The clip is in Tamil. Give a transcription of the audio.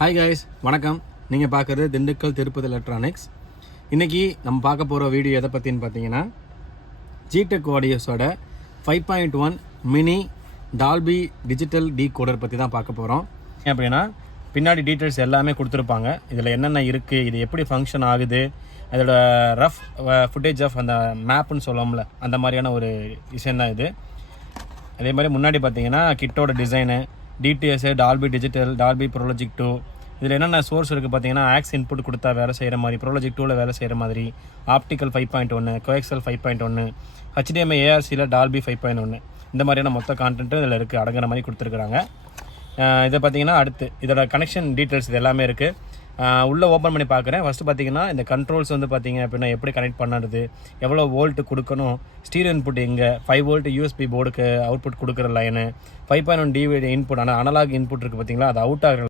ஹாய் கைஸ், வணக்கம். நீங்கள் பார்க்குறது திண்டுக்கல் திருப்பதி எலக்ட்ரானிக்ஸ். இன்றைக்கி நம்ம பார்க்க போகிற வீடியோ எதை பற்றின்னு பார்த்தீங்கன்னா, ஜிடெக் ஆடியோஸோட 5.1 மினி டால்பி டிஜிட்டல் டீகோடர் பற்றி தான் பார்க்க போகிறோம். அப்படின்னா பின்னாடி டீட்டெயில்ஸ் எல்லாமே கொடுத்துருப்பாங்க. இதில் என்னென்ன இருக்குது, இது எப்படி ஃபங்க்ஷன் ஆகுது, அதோட ரஃப் ஃபுட்டேஜ் ஆஃப் அந்த மேப்புன்னு சொல்லுவோம்ல, அந்த மாதிரியான ஒரு விஷயம் தான் இது. அதே மாதிரி முன்னாடி பார்த்தீங்கன்னா கிட்டோட design, DTS, Dolby digital, Dolby Pro Logic 2, இதில் என்னென்ன சோர்ஸ் இருக்குது பார்த்தீங்கன்னா, ஆக்ஸ் இன்புட் கொடுத்தா வேலை செய்கிற மாதிரி, ப்ரோலஜிக் 2ல் வேலை செய்கிற மாதிரி, ஆப்டிக்கல் 5.1, கோஎக்ஸல் 5.1, HDMI ARCயில் டால்பி 5.1, இந்த மாதிரியான மொத்த கான்டென்ட்டும் இதில் இருக்குது, அடங்குற மாதிரி கொடுத்துருக்குறாங்க. இதை பார்த்தீங்கன்னா அடுத்து இதோட கனெக்ஷன் டீட்டெயில்ஸ் இது எல்லாமே இருக்குது. உள்ளே ஓப்பன் பண்ணி பார்க்குறேன். ஃபஸ்ட்டு பார்த்தீங்கன்னா இந்த கண்ட்ரோல்ஸ் வந்து பார்த்தீங்க அப்படின்னா எப்படி கனெக்ட் பண்ணுறது, எவ்வளோ வோல்ட்டு கொடுக்கணும், ஸ்டீரியோ இன்புட் எங்கே, 5 வோல்ட் USB போர்டுக்கு அவுட்புட் கொடுக்குற லைனு, 5.1 DVD இன்புட், ஆனால் அனலாக் இன்புட் இருக்குது பார்த்தீங்களா, அது அவுட் ஆகிற